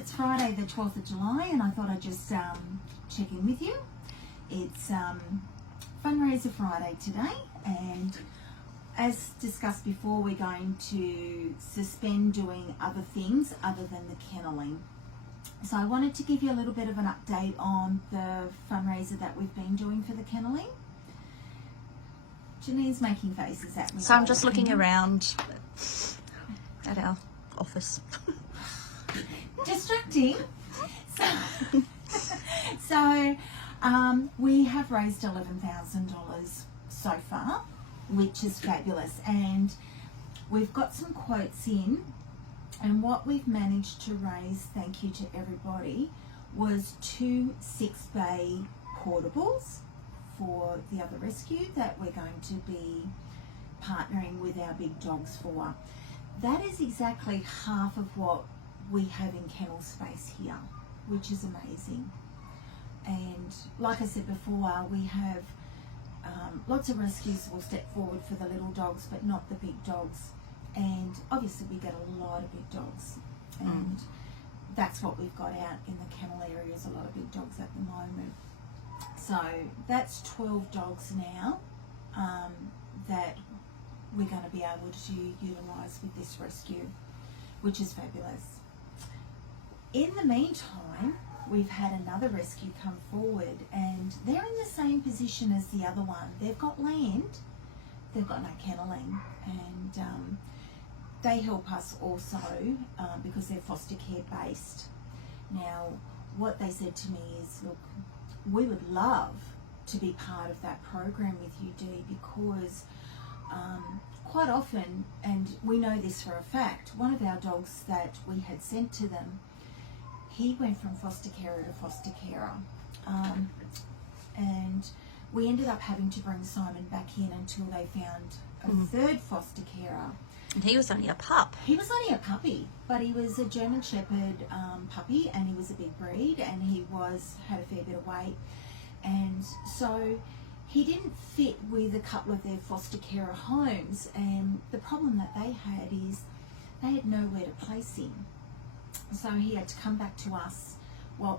it's Friday the 12th of July and I thought I'd just check in with you. It's Fundraiser Friday today, and as discussed before, we're going to suspend doing other things other than the kenneling. So I wanted to give you a little bit of an update on the fundraiser that we've been doing for the kenneling. Janine's making faces at me. So I'm just looking around at our office. Distracting. So we have raised $11,000 so far, which is fabulous, and we've got some quotes in, and what we've managed to raise, thank you to everybody, was 2 6-bay portables for the other rescue that we're going to be partnering with our big dogs for. That is exactly half of what we have in kennel space here, which is amazing. And like I said before, we have lots of rescues will step forward for the little dogs, but not the big dogs. And obviously we get a lot of big dogs, and that's what we've got out in the kennel areas, a lot of big dogs at the moment. So that's 12 dogs now that we're going to be able to utilise with this rescue, which is fabulous. In the meantime, we've had another rescue come forward, and they're in the same position as the other one. They've got land, they've got no kenneling, and they help us also because they're foster care based. Now, what they said to me is, look, we would love to be part of that program with you, Dee, because quite often, and we know this for a fact, one of our dogs that we had sent to them, he went from foster carer to foster carer, and we ended up having to bring Simon back in until they found a third foster carer. And he was only a pup. He was only a puppy, but he was a German Shepherd puppy, and he was a big breed, and he had a fair bit of weight, and so he didn't fit with a couple of their foster carer homes. And the problem that they had is they had nowhere to place him. So he had to come back to us,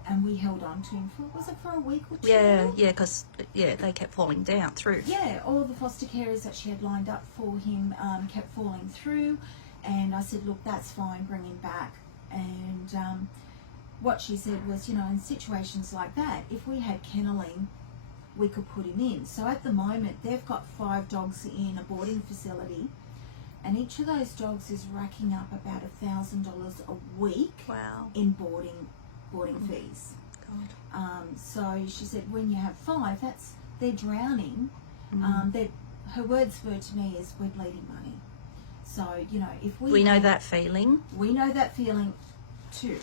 and we held on to him for a week or two? Yeah, because they kept falling down through. Yeah, all the foster carers that she had lined up for him kept falling through, and I said, look, that's fine, bring him back. And what she said was, in situations like that, if we had kenneling, we could put him in. So at the moment, they've got 5 dogs in a boarding facility, and each of those dogs is racking up about $1,000 a week. Wow. In boarding fees. God. So she said, when you have 5, they're drowning. Her words were to me is, we're bleeding money. So if we know that feeling. We know that feeling too.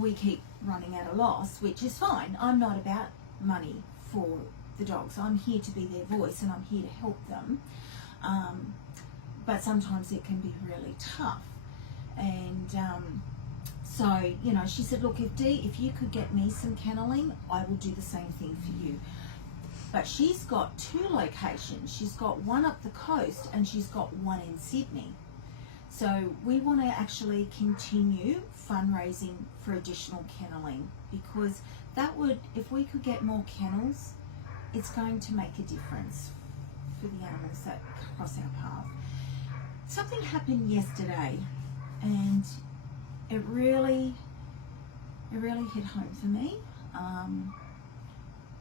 We keep running at a loss, which is fine. I'm not about money for the dogs. I'm here to be their voice, and I'm here to help them. But sometimes it can be really tough. And so, she said, look, if you could get me some kenneling, I will do the same thing for you. But she's got 2 locations. She's got one up the coast, and she's got one in Sydney. So we want to actually continue fundraising for additional kenneling, because that would, if we could get more kennels, it's going to make a difference for the animals that cross our path. Something happened yesterday, and it really hit home for me.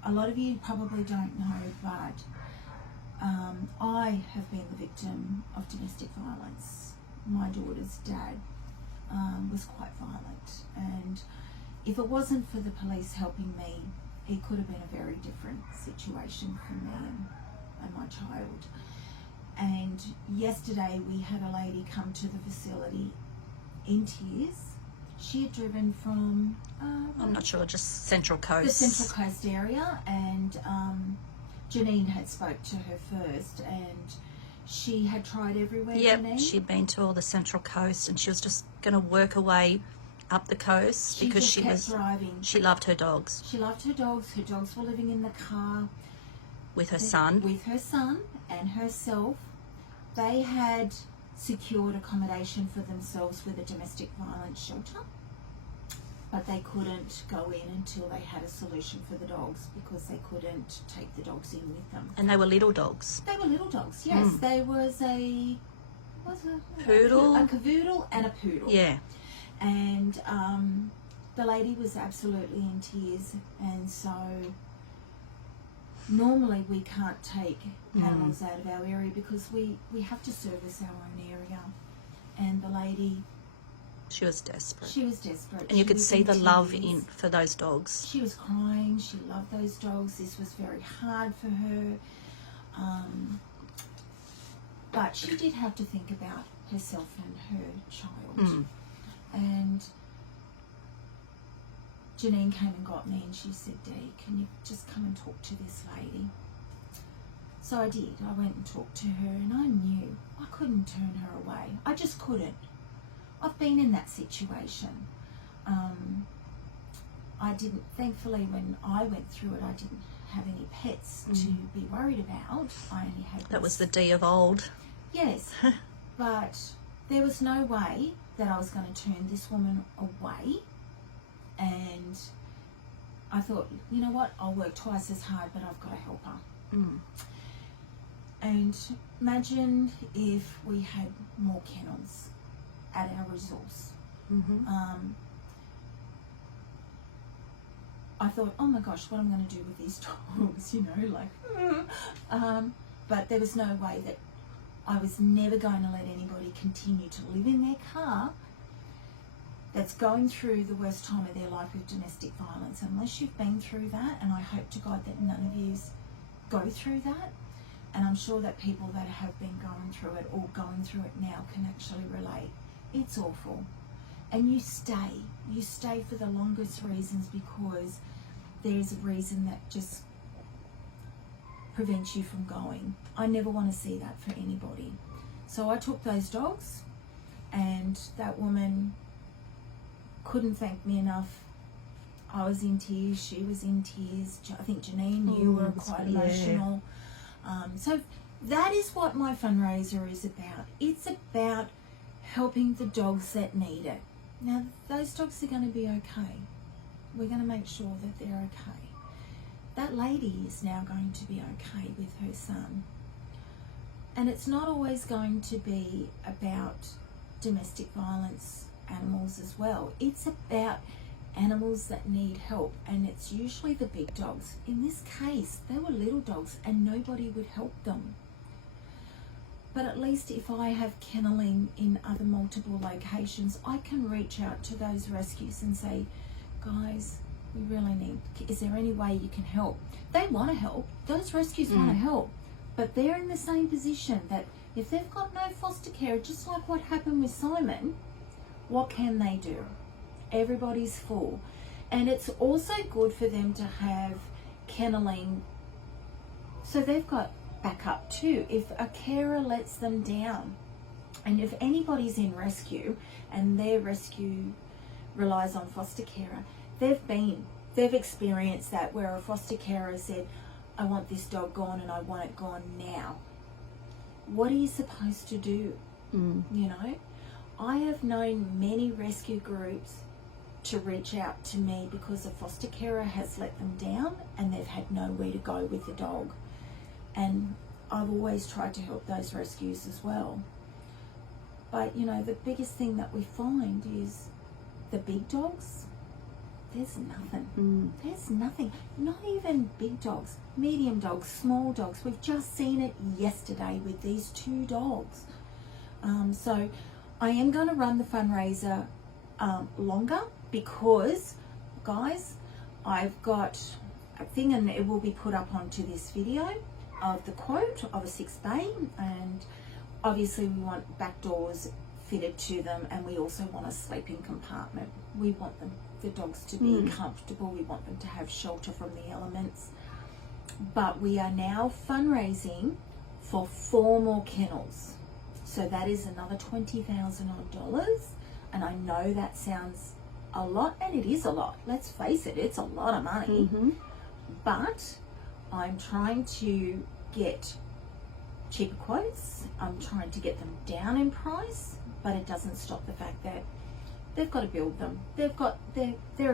A lot of you probably don't know, but I have been the victim of domestic violence. My daughter's dad was quite violent, and if it wasn't for the police helping me, it could have been a very different situation for me and my child. And yesterday we had a lady come to the facility in tears. She had driven from I'm not sure, just Central Coast. The Central Coast area, and Janine had spoke to her first, and she had tried everywhere. Yep, she'd been to all the Central Coast, and she was just going to work her way up the coast because she was driving. She loved her dogs. She loved her dogs. Her dogs were living in the car with her son. With her son and herself. They had secured accommodation for themselves with a domestic violence shelter, but they couldn't go in until they had a solution for the dogs because they couldn't take the dogs in with them. And they were little dogs. They were little dogs, yes. There was a Poodle? a cavoodle and a poodle. Yeah. And the lady was absolutely in tears, and so normally we can't take animals out of our area because we have to service our own area. And the lady, She was desperate. she was desperate. And you She could was see in the love tears. for those dogs. She was crying. She loved those dogs. This was very hard for her. But she did have to think about herself and her child. And Janine came and got me and she said, Dee, can you just come and talk to this lady? So I did. I went and talked to her, and I knew I couldn't turn her away. I just couldn't. I've been in that situation. I didn't, thankfully, when I went through it, I didn't have any pets to be worried about. I only had That was this- the D of old. Yes, but there was no way that I was going to turn this woman away. And I thought, you know what, I'll work twice as hard, but I've got to help her. And imagine if we had more kennels at our resource. I thought, oh my gosh, what am I going to do with these dogs, you know, like, but there was no way that I was never going to let anybody continue to live in their car that's going through the worst time of their life with domestic violence, unless you've been through that, and I hope to God that none of you go through that. And I'm sure that people that have been going through it or going through it now can actually relate. It's awful. And you stay for the longest reasons because there's a reason that just prevents you from going. I never want to see that for anybody. So I took those dogs, and that woman couldn't thank me enough. I was in tears, she was in tears. I think Janine, you were quite emotional. So that is what my fundraiser is about. It's about helping the dogs that need it. Now, those dogs are going to be okay. We're going to make sure that they're okay. That lady is now going to be okay with her son. And it's not always going to be about domestic violence animals as well. It's about animals that need help, and it's usually the big dogs. In this case, they were little dogs and nobody would help them. But at least if I have kenneling in other multiple locations, I can reach out to those rescues and say, guys, we really need, is there any way you can help? They want to help. Those rescues want to help. But they're in the same position that if they've got no foster care, just like what happened with Simon, what can they do? Everybody's full. And it's also good for them to have kenneling so they've got backup too. If a carer lets them down, and if anybody's in rescue and their rescue relies on foster carer, they've experienced that where a foster carer said, I want this dog gone and I want it gone now. What are you supposed to do? You know, I have known many rescue groups to reach out to me because a foster carer has let them down and they've had nowhere to go with the dog. And I've always tried to help those rescues as well. But, you know, the biggest thing that we find is the big dogs, there's nothing. There's nothing. Not even big dogs, medium dogs, small dogs. We've just seen it yesterday with these 2 dogs. So I am going to run the fundraiser longer because, guys, I've got a thing, and it will be put up onto this video of the quote of a 6 bay, and obviously we want back doors fitted to them, and we also want a sleeping compartment. We want the dogs to be comfortable. We want them to have shelter from the elements. But we are now fundraising for 4 more kennels. So that is another $20,000 odd. And I know that sounds a lot, and it is a lot. Let's face it, it's a lot of money. But I'm trying to get cheaper quotes. I'm trying to get them down in price, but it doesn't stop the fact that they've got to build them. They're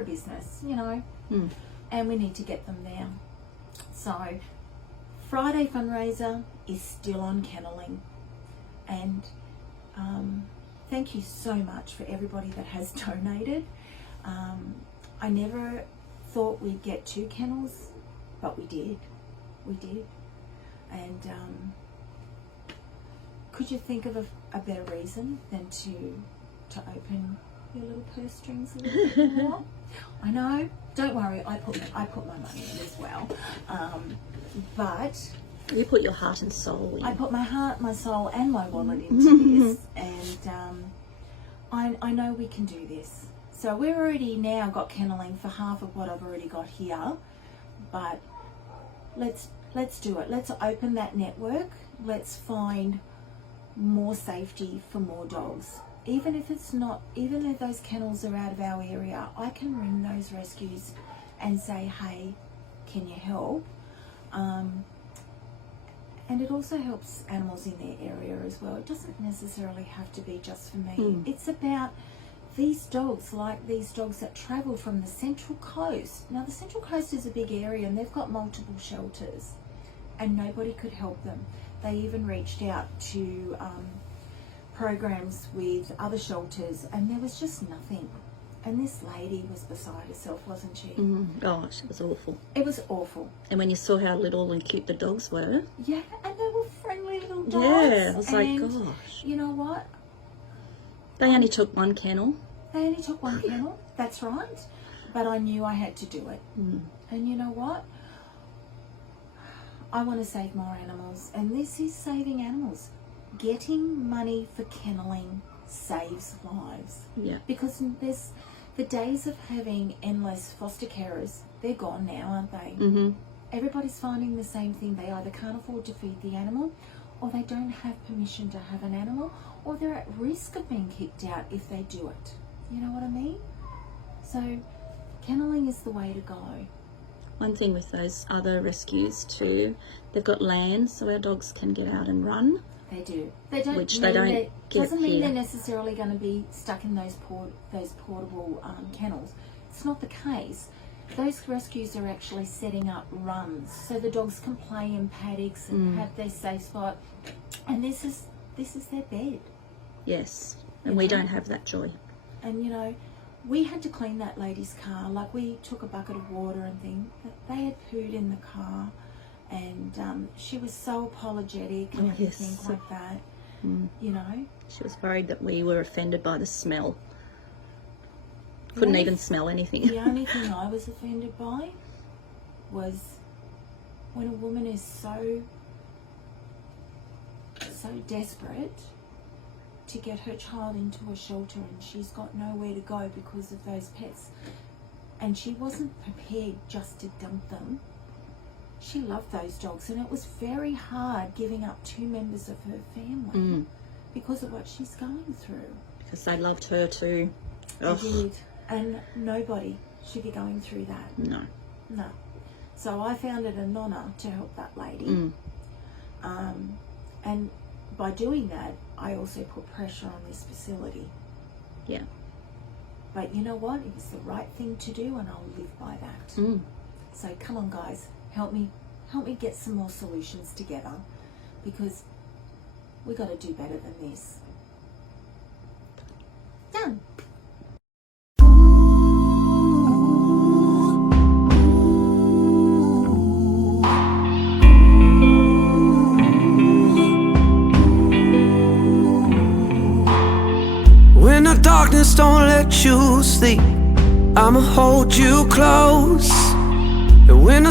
a business, you know, and we need to get them there. So Friday fundraiser is still on Kenneling, and thank you so much for everybody that has donated. I never thought we'd get 2 kennels, but we did. And could you think of a better reason than to open your little purse strings a little bit more? I know. Don't worry. I put my money in as well. But You put your heart and soul in. I put my heart, my soul, and my wallet into this, and I know we can do this. So we've already now got kenneling for half of what I've already got here, but let's do it. Let's open that network. Let's find more safety for more dogs. Even if those kennels are out of our area, I can ring those rescues and say, hey, can you help? And it also helps animals in their area as well. It doesn't necessarily have to be just for me. It's about these dogs, like these dogs that travel from the Central Coast. Now, the Central Coast is a big area and they've got multiple shelters, and nobody could help them. They even reached out to programs with other shelters, and there was just nothing. And this lady was beside herself, wasn't she? Gosh, it was awful. It was awful. And when you saw how little and cute the dogs were. Yeah, and they were friendly little dogs. Yeah, I was like, And gosh. you know what? They only took 1 kennel. They only took 1 kennel, that's right. But I knew I had to do it. And you know what? I want to save more animals, and this is saving animals. Getting money for kenneling saves lives. Yeah. Because there's the days of having endless foster carers, they're gone now, aren't they? Everybody's finding the same thing. They either can't afford to feed the animal, or they don't have permission to have an animal, or they're at risk of being kicked out if they do it. You know what I mean? So kenneling is the way to go. One thing with those other rescues too, they've got land so our dogs can get out and run. They do. They don't. Which they don't get doesn't mean here. they're necessarily going to be stuck in those portable kennels. It's not the case. Those rescues are actually setting up runs so the dogs can play in paddocks and have their safe spot. And this is their bed. Yes, and we don't have that joy. And you know, we had to clean that lady's car. Like, we took a bucket of water and things. They had pooed in the car, and she was so apologetic and everything like that. You know, She was worried that we were offended by the smell. Couldn't even smell anything. the only thing I was offended by was when a woman is so desperate to get her child into a shelter and she's got nowhere to go because of those pets, and she wasn't prepared just to dump them. She loved those dogs, and it was very hard giving up 2 members of her family because of what she's going through. Because they loved her too. They did, and nobody should be going through that. No. So I found it an honour to help that lady. And by doing that, I also put pressure on this facility. Yeah. But you know what? It was the right thing to do, and I'll live by that. So come on, guys, help me get some more solutions together, because we got to do better than this. Done. When the darkness don't let you sleep, I'ma hold you close. And when the